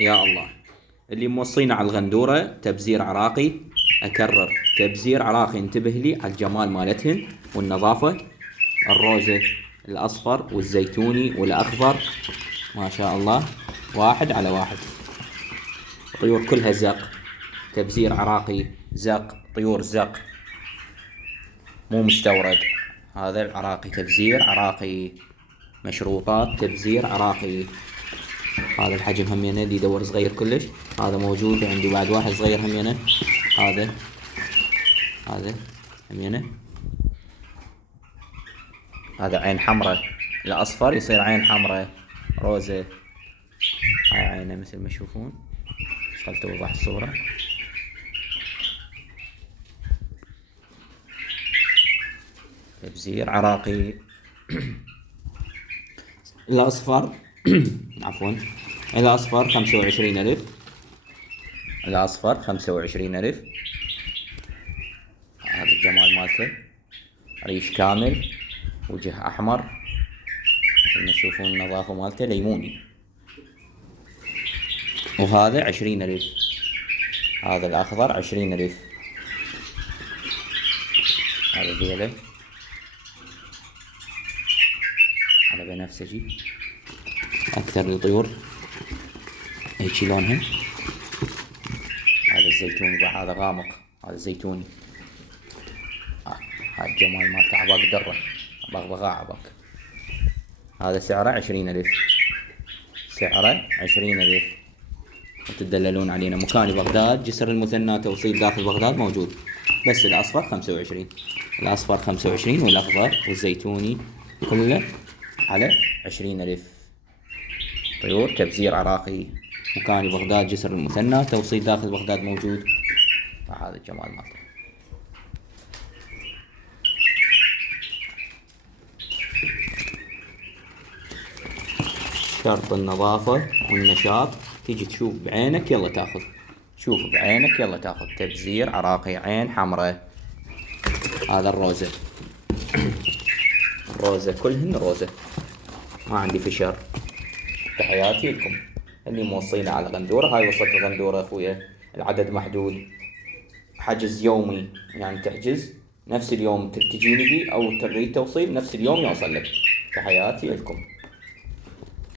يا الله. اللي موصينا على الغندورة تبزير عراقي. أكرر، تبزير عراقي، انتبه لي على الجمال مالتهن والنظافة. الروزة الأصفر والزيتوني والأخضر، ما شاء الله، واحد على واحد. الطيور كلها زق، تبزير عراقي، زق، طيور زق، مو مستورد. هذا العراقي، تبزير عراقي، مشروطات تبزير عراقي. هذا الحجم همينه اللي يدور صغير كلش، هذا موجود عندي بعد واحد صغير همينه. هذا همينه. هذا عين حمراء، الاصفر يصير عين حمراء روزة. هاي عينه مثل ما تشوفون، خل توضح الصورة. تبزير عراقي. الاصفر عفوا، الاصفر 25,000. الاصفر 25,000. هذا الجمال مالته، ريش كامل، وجه احمر مثل ما تشوفون، النظافة مالته ليموني. وهذا 20,000. هذا الاخضر 20,000. هذا ذيله على بنفسجي، اكثر الطيور هيجي لونها. هذا الزيتوني، هذا غامق، هذا زيتوني. هاي الجمال مالته، عباك درة، بغبغاء عباك. هذا سعره 20,000. سعره 20,000. وتدللون علينا. مكاني بغداد، جسر المثنى، توصيل داخل بغداد موجود. بس الاصفر 25. الاصفر 25 والاخضر والزيتوني كله على 20,000. طيور تبزير عراقي. مكاني بغداد، جسر المثنى، توصيل داخل بغداد موجود. هذا الجمال مالته. شرط النظافة والنشاط، تيجي تشوف بعينك يلا تاخذ. شوف بعينك يلا تاخذ. تبزير عراقي، عين حمراء. هذا الروزة. الروزة كلهن روزة، ما عندي فشار. تحياتي لكم اللي موصينا على غندورة. هاي وصلت الغندورة اخويا، العدد محدود، حجز يومي، يعني تحجز نفس اليوم تجيني بي، او تريد توصيل نفس اليوم يوصل لك. تحياتي لكم.